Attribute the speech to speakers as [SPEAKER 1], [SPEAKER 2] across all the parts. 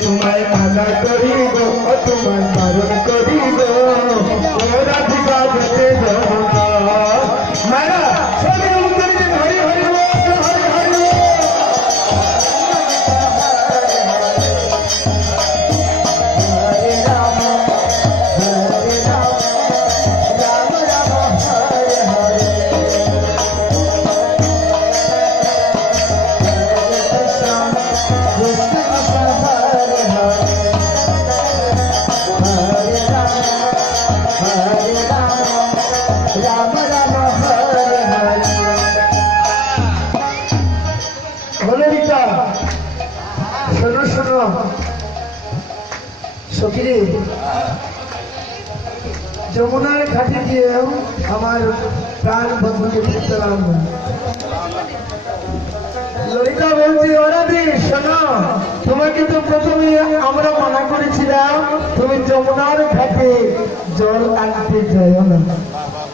[SPEAKER 1] তোমায় মানা করিব তোমায় বারণ করিব ও রাধিকা যেতে সখিরে যমুনার ঘাটে গিয়েও আমার প্রাণ বন্ধুকে ফিরতাম ললিতা বলছি ওরাদি শোনো, তোমাকে তো প্রথমে আমরা মানা করেছিলাম, তুমি যমুনার ঘাটে জল আনতে যাও না।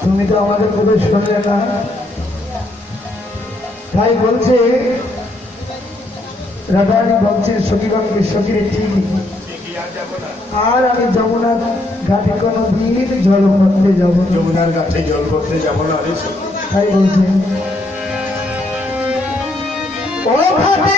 [SPEAKER 1] তুমি তো আমাদের কথা শুনলে না। তাই বলছে, রাধারানী বলছেন সখীগণকে সখীরে ঠিক আর আমি যমুনার ঘাটে কোনো দিন জল করতে যাব।
[SPEAKER 2] যমুনার ঘাটে জল করতে যাব না
[SPEAKER 1] তাই বলছেন ও ঘাটে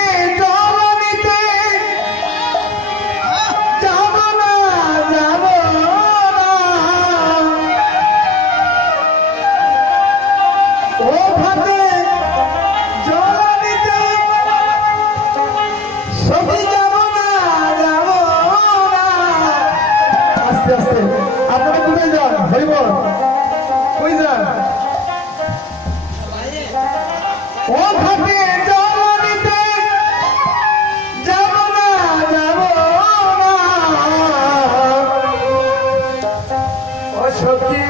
[SPEAKER 1] সখী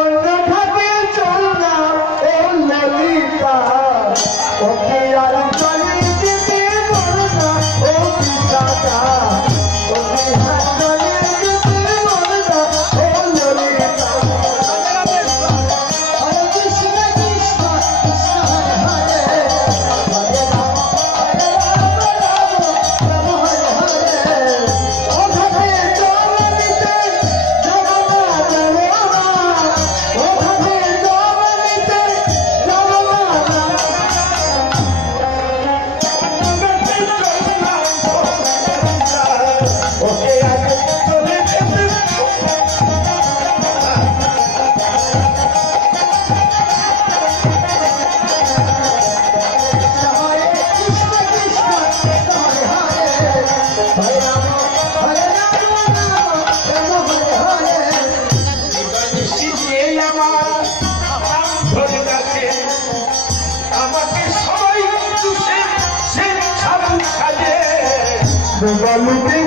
[SPEAKER 1] অন্য ঘাটে চল না ও ললিতা। ওকে আর চলে
[SPEAKER 2] muito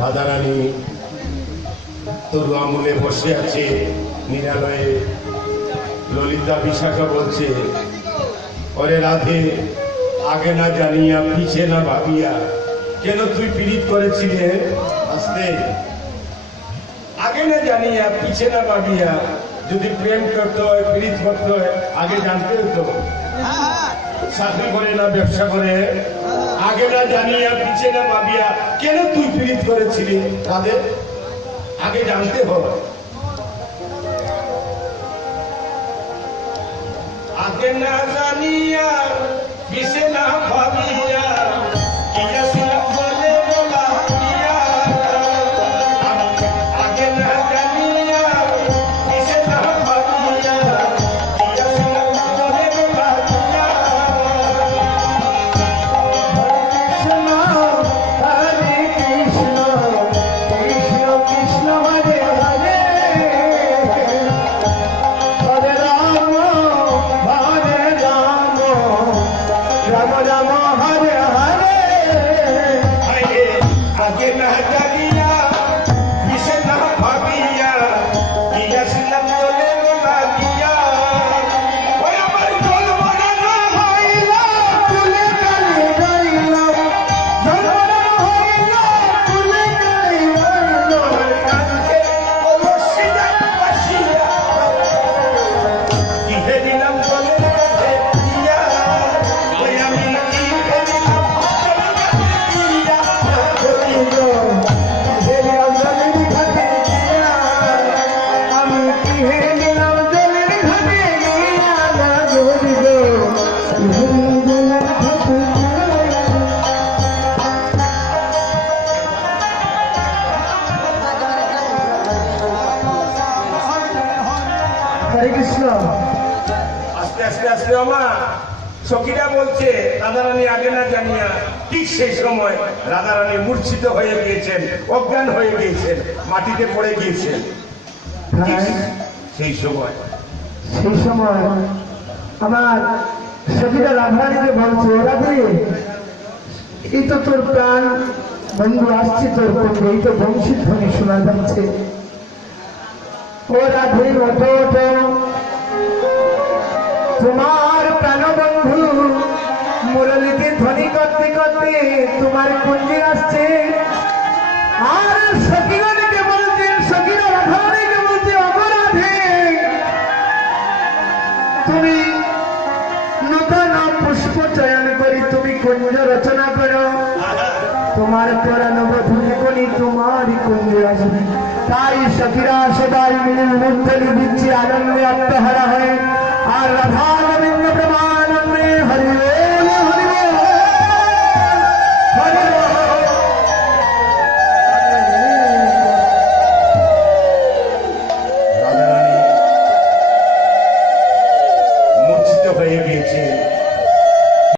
[SPEAKER 2] রাধারানী তরু আমলে বসে আছে নিরালয়ে ললিতা বিশাখা বলছে, ওরে রাধে, আগে না জানিয়া, পিছে না ভাবিয়া, কেন তুই পীড়িত করেছিলে? আস্তে। আগে না জানিয়া, পিছে না ভাবিয়া, যদি প্রেম করতে হয়, পীড়িত করতে হয়, আগে জানতে হতো। চাকরি করে না, ব্যবসা করে। আগে না জানিয়া, পিছে না ভাবিয়া, কেন তুই পীড়িত করেছিলি? তাদের আগে জানতে হবে আগে
[SPEAKER 1] হরে কৃষ্ণ
[SPEAKER 2] আস্তে আস্তে আস্তে আমা সখীরা বলছে রাধারানী আগে না জানিয়া ঠিক সেই সময় রাধারানী মূর্ছিত হয়ে গিয়েছেন অজ্ঞান হয়ে গিয়েছেন মাটিতে পড়ে গিয়েছেন। ঠিক সেই সময়।
[SPEAKER 1] সেই সময় আমার সখীরা রাধারানীকে বলছে রাধে এই তো তোর প্রাণ বন্ধু আসছে তোর পক্ষে এই তো বংশীধ্বনি শোনা যাচ্ছে। ও রাধে ওঠো ওঠো তোমার প্রাণ বন্ধু মুরলিতে ধ্বনি করতে করতে তোমার কুঞ্জে আসছে। আর সখীরানীকে বলছে, সখীরা রাধারানীকে বলছে, অপরাধে, তুমি নূতন পুষ্প চয়ন করি তুমি কুঞ্জ রচনা করো। তোমার পরানবধূ করি তোমারই কুঞ্জে আসবি তাই সখীরা সদাই মিলে মধ্যে দিচ্ছে, আনন্দে আত্মহারা হয়। আর রাধা